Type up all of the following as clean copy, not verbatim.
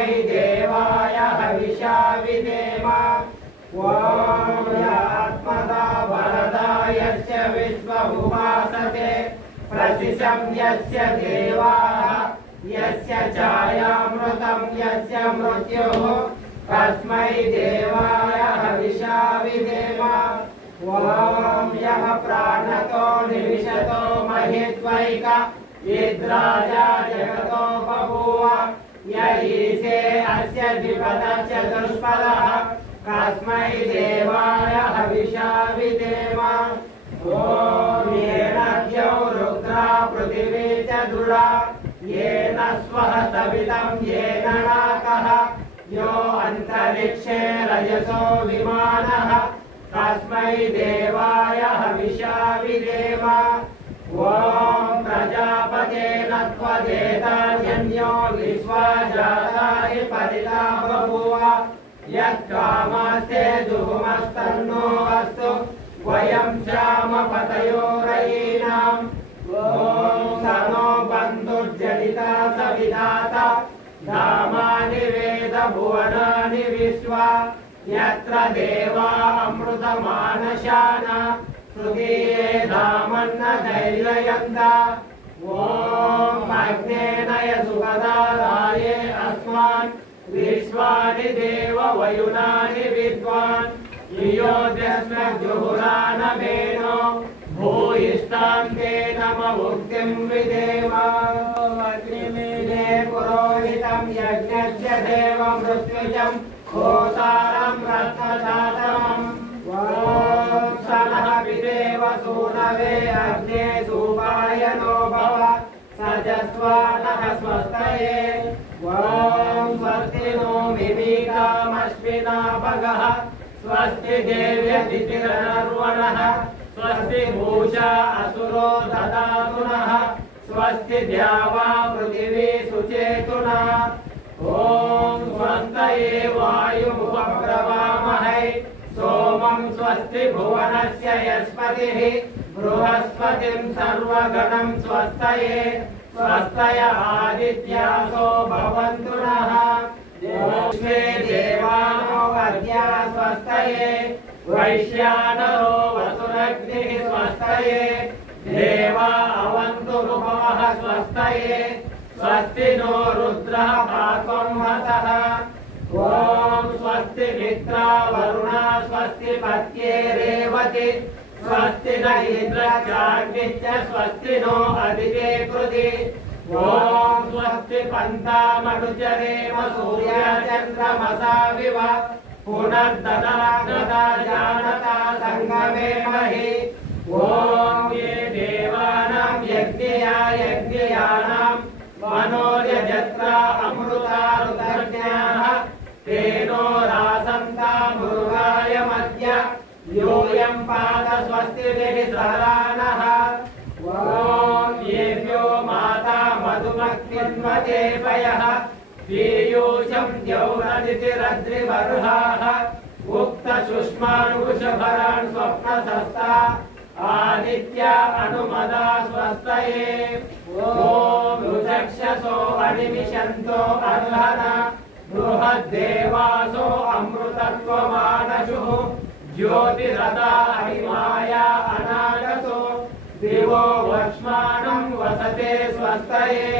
तस्मै देवाय हविषा विधेम। ॐ यात्मदा वरदा यस्य विश्वमुपासते प्रसिशं यस्य देवाः यस्य छायामृतं यस्य मृत्युः तस्मै देवाय हविषा विधेम। ॐ यः प्राणतो निविशतो महित्वैक यद्राजा जगतो बभूव य ईशे अस्य द्विपदः चतुष्पदः तस्मै देवाय हविषा विधेम। ॐ येन द्यौ रुद्रा पृथिवी च दृढा येन स्वः सवितं येन नाकः यो अन्तरिक्षे रजसो विमानः तस्मै देवाय हविषा विधेम। ॐ प्रजापतेन त्वदेतान्यो विश्वा जातानि परिता बभूव यत्कामास्ते दुःखमस्तन्नो अस्तु वयं श्यामपतयो रयीणाम्। ॐ सनो बन्धुर्जनिता सविधाता धामानि वेद भुवनानि विश्वा यत्र देवा अमृतमानशाना सुधीये धामन्न धैर्ययन्त। ॐ अग्नेनय सुपदाराये अस्मान् विश्वानि देव वयुनानि विद्वान् युयोध्यस्मज्जुहुरानमेनो भूयिष्ठां ते नम मुक्तिं विधेम। अग्निमीने पुरोहितं यज्ञस्य देवमृत्युजं होतारं रत्नजातम्। ॐ सनः विदेव सूनवे अग्ने सुपायनो भव सजस्वानः स्वस्तये। ॐ स्वस्ति नो मिमीकामश्विना भगः स्वस्ति देव्यतिथिरनर्वणः स्वस्ति भूषा असुरो ददातु नः स्वस्ति द्यावा पृथिवी सुचेतुना। ॐ स्वस्तये वायुमुपब्रवामहे सोमं स्वस्ति भुवनस्य यस्पतिः बृहस्पतिं सर्वगणं स्वस्तये स्वस्तय आदित्यासो भवन्तु नः। विश्वे देवानो अद्य स्वस्तये वैश्यानरो वसुरग्निः स्वस्तये देवा अवन्तु रूपमः स्वस्तये स्वस्ति नो रुद्रः पात्वं हसः। ॐ स्वस्ति मित्रा वरुणा स्वस्ति पत्ये रेवति स्वस्ति न इन्द्रश्चाग्निश्च स्वस्ति नो अदिते कृधि। ॐ स्वस्ति पन्थामनुचरेम सूर्यचन्द्रमसा विव पुनर्ददाग्रदा जानता सङ्गमे महि। ॐ ये देवानां यज्ञया यज्ञयानां मनोर्यजत्रा अमृता रुदर्ज्ञाः तेनो रासन्ता मृगाय मध्य योऽयं पाद स्वस्तिभिः सरानः। ॐ येभ्यो माता मधुमक्तिन्वते पयः पीयूषं द्यौरदितिरद्रिबर्हाः उक्तशुष्मानुषभरान् स्वप्नसस्ता आदित्या अनुमदा स्वस्तये। ॐ रुचक्षसो अनिमिषन्तो अर्हना बृहद्देवासो अमृतत्वमानशुः ज्योतिरदा अहिमाया अनागसो दिवो वक्ष्माणं वसते स्वस्तये।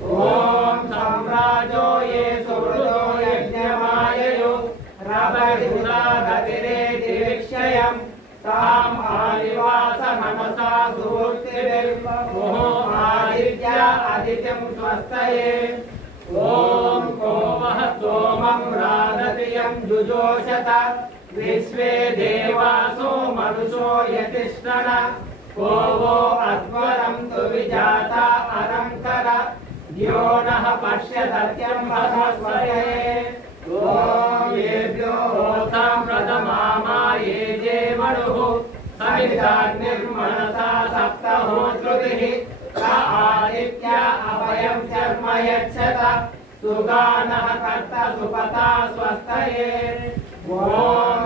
ॐ सम्राजो ये सुहृदो यज्ञमाययो रवधुना गतिरे दिविक्षयम् ताम् आदिवास मनसा सुवृत्तिर्मुहो आदित्य अदितिं स्वस्तये। ॐ को वः सोमं राधतियं जुजोषत विश्वे देवासो मनुषो यतिष्ठन को वो अध्वरं तु विजाता अरङ्कर यो नः पश्यदत्यं स्वस्तये। ॐ येभ्यो होतां प्रथमामा ये जे मनुः सविताग्निर्मनसा सप्तहोतृभिः स आदित्य अभयं शर्म यच्छत सुगानः कर्त सुपता स्वस्तये। ॐ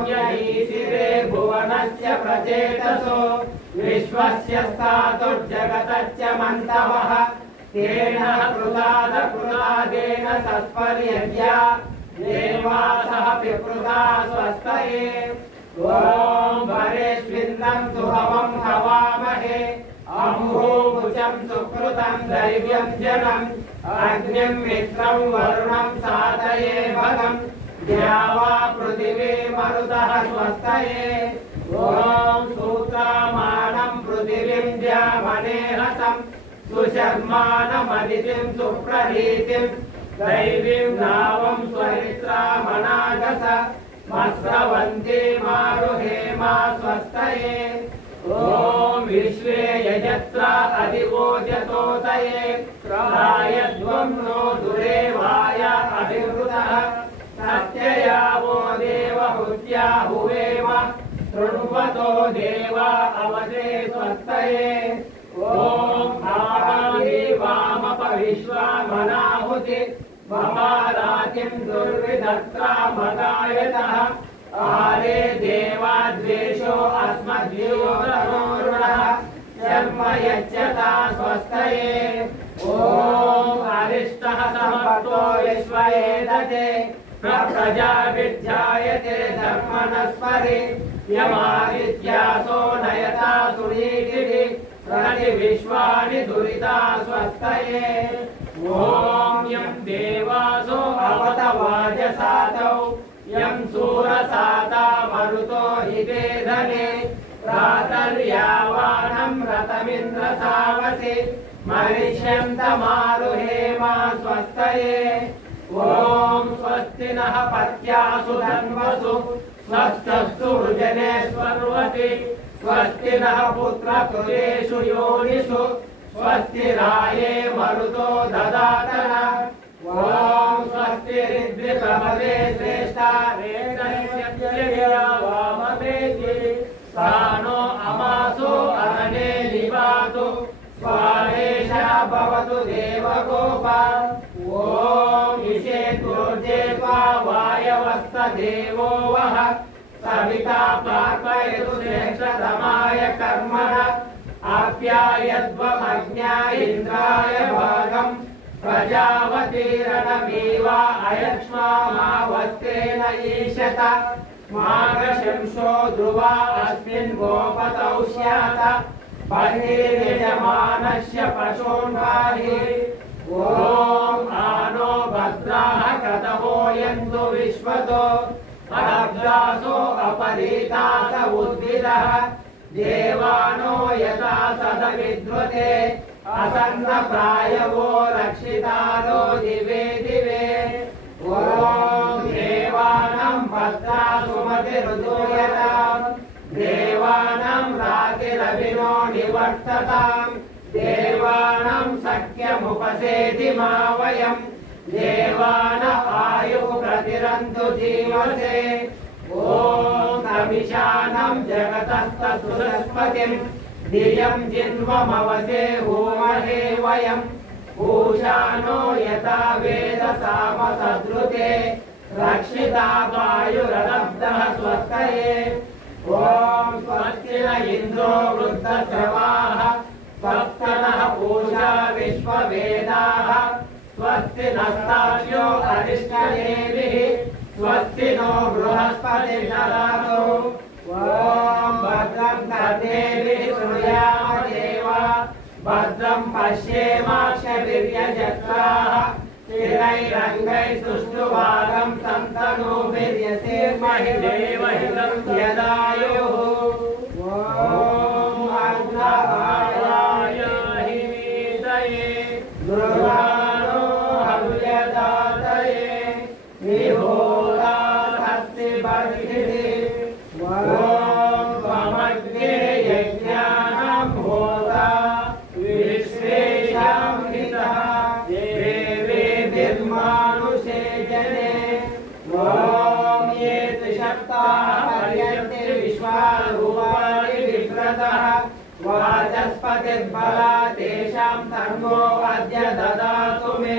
यईशिरे भुवनस्य प्रचेतसो विश्वस्य स्थातुर्जगतश्च मन्तवः तेन कृतादेन सस्पर्यज्ञा देवासः पिपृता स्वस्तये ॐ वरेष्विन्दं सुहवं हवामहे अमुहुमुचं सुकृतं दैव्यं जनम् अग्निं मित्रं वरुणं साधये भगं द्यावा पृथिवी मरुतः स्वस्तये ॐ सूत्रमाणं पृथिवीं द्यामनेहसं सुशर्माणमदितिं सुप्ररीतिं दैवीं नावं स्वरित्रामनागस मस्रवन्ती मारुहेमा स्वस्तये ॐ विश्वे यजत्र अधिवोजतोतये प्रायद्वं नो दुरेवाय अभिवृतः सत्ययावो देवहृत्या हुवेम शृण्वतो देवा अवसे स्वस्तये ॐ आवामि वामपविश्वामनाहुति ममारातिं दुर्विधत्रा मदायतः आरे देवा द्वेषो अस्मद्योतनोरुणः शर्म यच्छता स्वस्तये ॐ अरिष्टः सम्पत्तो विश्वएदते प्रजाभिर्जायते धर्मनस्परि यमादित्यासो नयता सुनीतिः प्रतिविश्वानि दुरिता स्वस्तये ॐ यं देवासो अवतवाजसातौ यं सूरसाता मरुतो हितेधने प्रातर्यावाणं रतमिन्द्रसावसि मरिष्यन्तमारुहेमा स्वस्तये ॐ स्वस्ति नः पत्यासु धन्वसु स्वस्तस्तु वृजने स्वर्वति स्वस्ति नः पुत्रकृतेषु योनिषु स्वस्ति राये मरुतो ददातन ॐ स्वस्ति ऋद्विप्रभवे श्रेष्ठा वामवेति सानो अमासो अरणे निवातु स्वाहेशः भवतु देवगोप ॐ इषेतोर्जेत्वा वायवस्तदेवो वः सविता पार्पयतु श्रेष्ठतमाय कर्मण आप्यायध्वमज्ञा इन्द्राय भागम् प्रजावतीरणमीवा अयक्ष्मामावस्तेन ईशत माघशंसो ध्रुवा अस्मिन् गोपतौ स्यात् बहिर्यजमानस्य पशून्वाहि ॐ आनो भद्राः क्रतवो यन्तु विश्वतो अभद्रासो अपरीतास उद्भिदः देवानो यथा सदविद्वते असन्नप्रायवो रक्षितारो दिवे दिवे ॐ देवानां भद्रा सुमतिरुदूयतां देवानां रातिरविनो निवर्ततां देवानां सख्यमुपसेति मा वयं देवान आयुः प्रतिरन्तु जीवसे ॐ नमिषानं जगतस्तसुरस्पतिं धियं जिन्वमवसे होमहे वयं पूषानो यथा वेदसामसद्रुते रक्षिता वायुरलब्धः स्वस्तये ॐ स्वस्ति न इन्द्रो वृद्धश्रवाः स्वस्ति नः पूषा विश्ववेदाः स्वस्ति नस्तार्क्ष्यो अरिष्टनेमिः स्वस्ति नो बृहस्पतिर्ददातु ॐ भद्रं कर्णेभिः शृणुयाम देवा भद्रं पश्येमाक्षभिर्यजत्राः स्थिरैरङ्गैः सुष्ठुभागं सन्तनूभिर्यसेर्महि देवहितं यदायुः ॐ अग्नभागाय हिमीतये दुर्वाणो हव्यदातये विभोरा हस्ति बर्हिः ॐ त्वमग्ने यज्ञानां होता विश्वेषां हितः देवेभिर्मानुषे जने ॐ ये त्रिशक्ताः पर्यन्ते विश्वारूपाणि विभ्रतः वाचस्पतिर्बला तेषां तन्नो अद्य ददातु मे